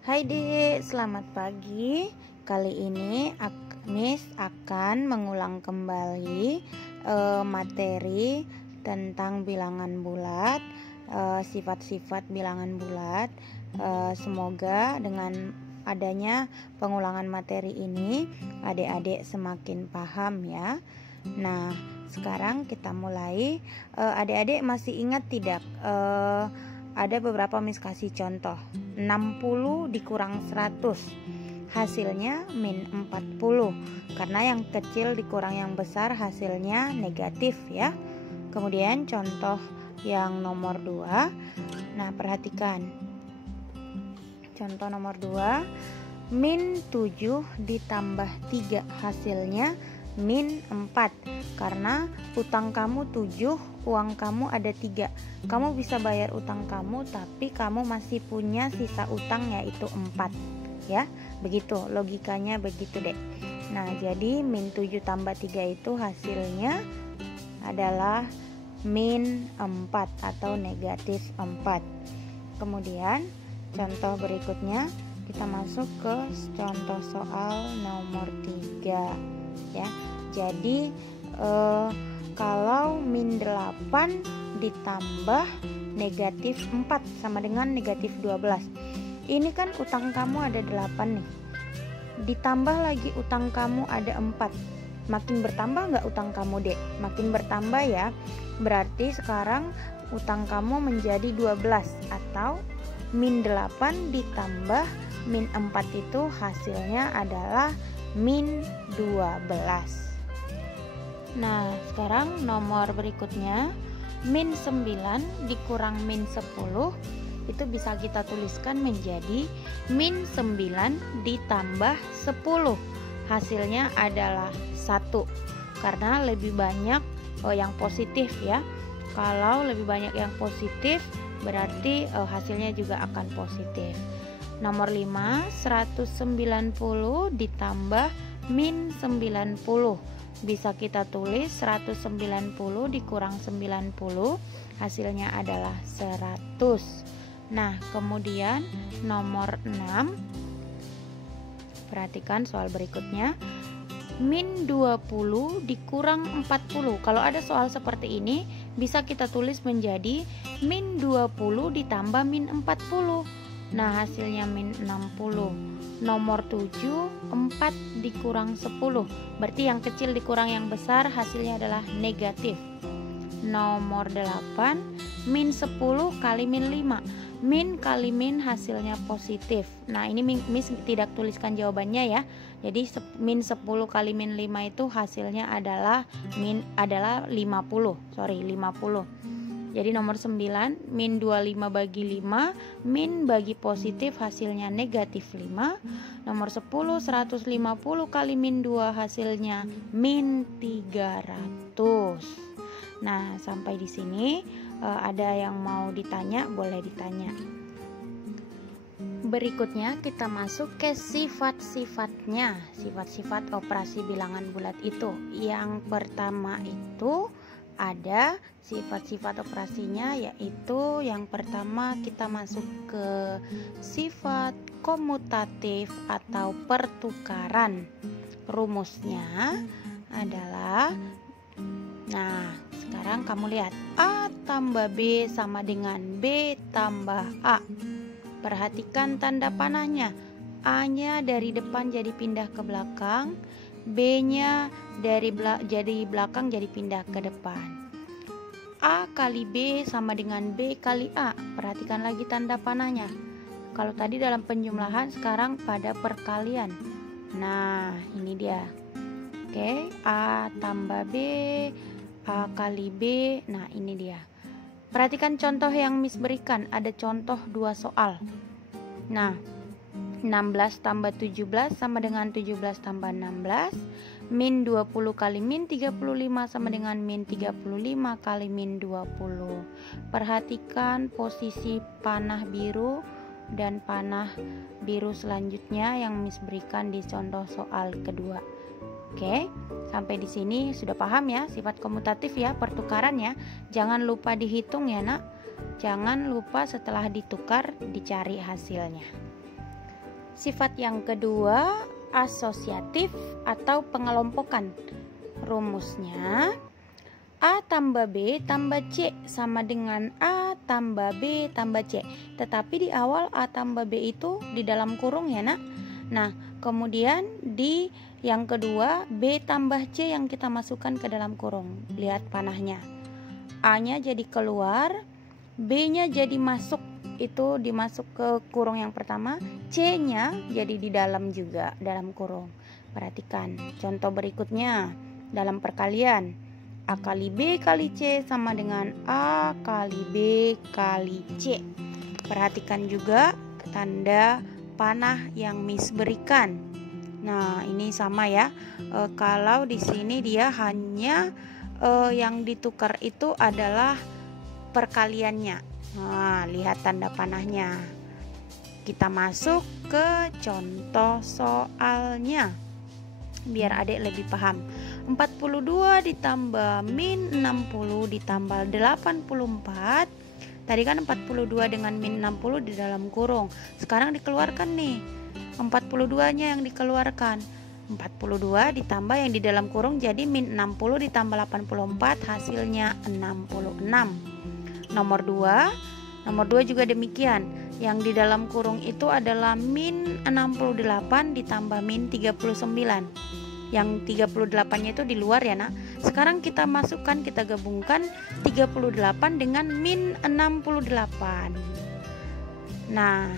Hai Dek, selamat pagi. Kali ini Miss akan mengulang kembali materi tentang bilangan bulat, sifat-sifat bilangan bulat. Semoga dengan adanya pengulangan materi ini adik-adik semakin paham ya. Nah, sekarang kita mulai. Adik-adik masih ingat tidak? Ada beberapa Miss kasih contoh. 60 dikurang 100 hasilnya min 40, karena yang kecil dikurang yang besar hasilnya negatif ya. Kemudian contoh yang nomor 2. Nah, perhatikan contoh nomor 2, min 7 ditambah 3 hasilnya min 4, karena utang kamu 7, uang kamu ada 3. Kamu bisa bayar utang kamu, tapi kamu masih punya sisa utang yaitu 4 ya. Begitu logikanya, begitu dek. Nah, jadi min 7 tambah 3 itu hasilnya adalah min 4 atau negatif 4. Kemudian contoh berikutnya, kita masuk ke contoh soal nomor 3 ya. Jadi kalau min 8 ditambah negatif 4 sama dengan negatif 12. Ini kan utang kamu ada 8 nih, ditambah lagi utang kamu ada 4. Makin bertambah nggak utang kamu dek? Makin bertambah ya. Berarti sekarang utang kamu menjadi 12, atau min 8 ditambah min 4 itu hasilnya adalah min 12. Nah, sekarang nomor berikutnya, min 9 dikurang min 10 itu bisa kita tuliskan menjadi min 9 ditambah 10, hasilnya adalah 1, karena lebih banyak yang positif ya. Kalau lebih banyak yang positif berarti hasilnya juga akan positif. Nomor 5, 190 ditambah min 90, bisa kita tulis 190 dikurang 90, hasilnya adalah 100. Nah, kemudian nomor 6, perhatikan soal berikutnya, min 20 dikurang 40. Kalau ada soal seperti ini bisa kita tulis menjadi min 20 ditambah min 40. Nah, hasilnya min 60. Nomor 7, 4 dikurang 10. Berarti yang kecil dikurang yang besar, hasilnya adalah negatif. Nomor 8, min 10 kali min 5. Min kali min hasilnya positif. Nah, ini Miss tidak tuliskan jawabannya ya. Jadi min 10 kali min 5 itu hasilnya adalah 50. Jadi nomor 9, min 25 bagi 5, min bagi positif hasilnya negatif 5. Nomor 10, 150 kali min 2 hasilnya min 300. Nah, sampai di sini ada yang mau ditanya, boleh ditanya. Berikutnya kita masuk ke sifat-sifatnya, sifat-sifat operasi bilangan bulat itu. Yang pertama itu ada sifat-sifat operasinya, yaitu yang pertama kita masuk ke sifat komutatif atau pertukaran. Rumusnya adalah, nah sekarang kamu lihat, A tambah B sama dengan B tambah A. Perhatikan tanda panahnya, A-nya dari depan jadi pindah ke belakang, B-nya dari belakang jadi pindah ke depan. A kali B sama dengan B kali A. Perhatikan lagi tanda panahnya. Kalau tadi dalam penjumlahan, sekarang pada perkalian. Nah, ini dia. Oke, A tambah B, A kali B. Nah, ini dia. Perhatikan contoh yang Miss berikan. Ada contoh 2 soal. Nah, 16 tambah 17 sama dengan 17 tambah 16. Min 20 kali min 35 sama dengan min 35 kali min 20. Perhatikan posisi panah biru dan panah biru selanjutnya yang Miss berikan di contoh soal kedua. Oke, sampai di sini sudah paham ya sifat komutatif ya, pertukaran ya. Jangan lupa dihitung ya nak. Jangan lupa setelah ditukar dicari hasilnya. Sifat yang kedua, asosiatif atau pengelompokan. Rumusnya A tambah B tambah C sama dengan A tambah B tambah C. Tetapi di awal A tambah B itu di dalam kurung ya nak. Nah kemudian di yang kedua B tambah C yang kita masukkan ke dalam kurung. Lihat panahnya, A nya jadi keluar, B nya jadi masuk, itu dimasuk ke kurung yang pertama, C nya jadi di dalam juga, dalam kurung. Perhatikan contoh berikutnya dalam perkalian. A kali B kali C sama dengan A kali B kali C. Perhatikan juga tanda panah yang Miss berikan. Nah ini sama ya. Kalau di sini dia hanya yang ditukar itu adalah perkaliannya. Nah lihat tanda panahnya. Kita masuk ke contoh soalnya biar adik lebih paham. 42 ditambah min 60 ditambah 84. Tadi kan 42 dengan min 60 di dalam kurung. Sekarang dikeluarkan nih 42 nya yang dikeluarkan. 42 ditambah yang di dalam kurung jadi min 60 ditambah 84 hasilnya 66. Nomor 2 juga demikian. Yang di dalam kurung itu adalah min 68 ditambah min 39. Yang 38-nya itu di luar ya nak. Sekarang kita masukkan, kita gabungkan 38 dengan min 68. Nah,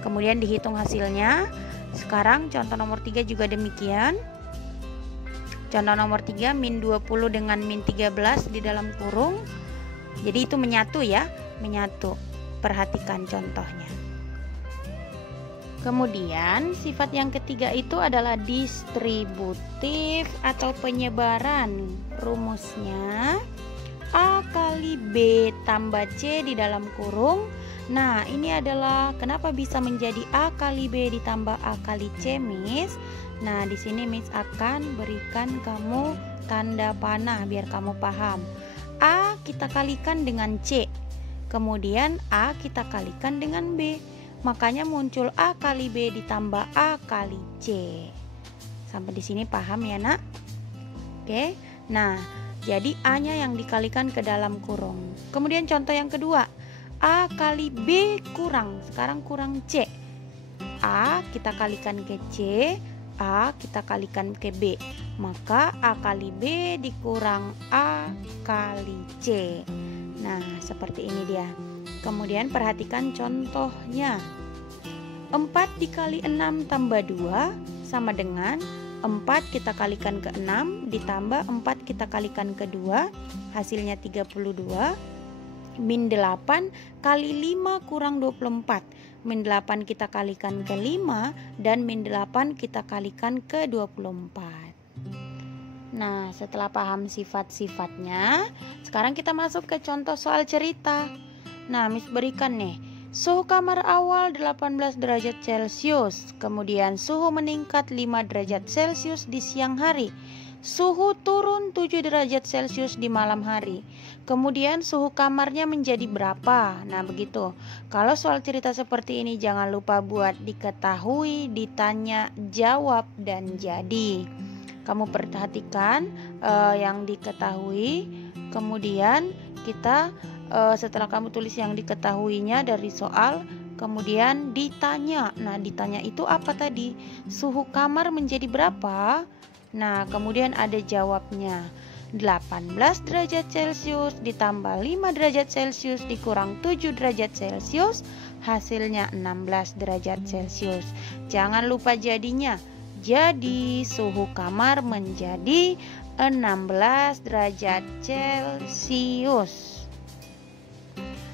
kemudian dihitung hasilnya. Sekarang contoh nomor 3 juga demikian. Contoh nomor 3 min 20 dengan min 13 di dalam kurung. Jadi itu menyatu ya, menyatu. Perhatikan contohnya. Kemudian sifat yang ketiga itu adalah distributif atau penyebaran. Rumusnya A kali B tambah C di dalam kurung. Nah ini adalah kenapa bisa menjadi A kali B ditambah A kali C Miss. Nah di sini Miss akan berikan kamu tanda panah biar kamu paham. A kita kalikan dengan C, kemudian A kita kalikan dengan B. Makanya muncul A kali B ditambah A kali C. Sampai di sini paham ya nak? Oke. Nah, jadi A-nya yang dikalikan ke dalam kurung. Kemudian contoh yang kedua, A kali B kurang, sekarang kurang C. A kita kalikan ke C, A kita kalikan ke B. Maka A kali B dikurang A kali C. Nah, seperti ini dia. Kemudian perhatikan contohnya. 4 dikali 6 tambah 2 sama dengan 4 kita kalikan ke 6 ditambah 4 kita kalikan ke 2, hasilnya 32. Min 8 kali 5 kurang 24. Min 8 kita kalikan ke 5 dan min 8 kita kalikan ke 24. Nah, setelah paham sifat-sifatnya, sekarang kita masuk ke contoh soal cerita. Nah, Miss berikan nih, suhu kamar awal 18 derajat Celcius, kemudian suhu meningkat 5 derajat Celcius di siang hari, suhu turun 7 derajat Celcius di malam hari, kemudian suhu kamarnya menjadi berapa? Nah, begitu. Kalau soal cerita seperti ini jangan lupa buat diketahui, ditanya, jawab, dan jadi. Kamu perhatikan yang diketahui, kemudian kita setelah kamu tulis yang diketahuinya dari soal, kemudian ditanya. Nah, ditanya itu apa tadi? Suhu kamar menjadi berapa? Nah, kemudian ada jawabnya. 18 derajat Celcius ditambah 5 derajat Celcius dikurang 7 derajat Celcius, hasilnya 16 derajat Celcius. Jangan lupa jadinya. Jadi suhu kamar menjadi 16 derajat Celcius.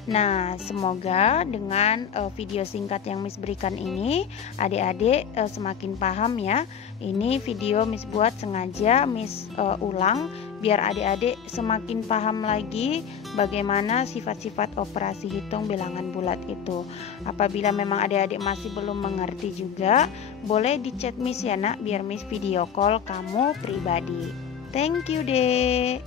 Nah, semoga dengan video singkat yang Miss berikan ini, adik-adik semakin paham ya. Ini video Miss buat sengaja Miss ulang biar adik-adik semakin paham lagi bagaimana sifat-sifat operasi hitung bilangan bulat itu. Apabila memang adik-adik masih belum mengerti juga, boleh di chat Miss ya nak, biar Miss video call kamu pribadi. Thank you dek.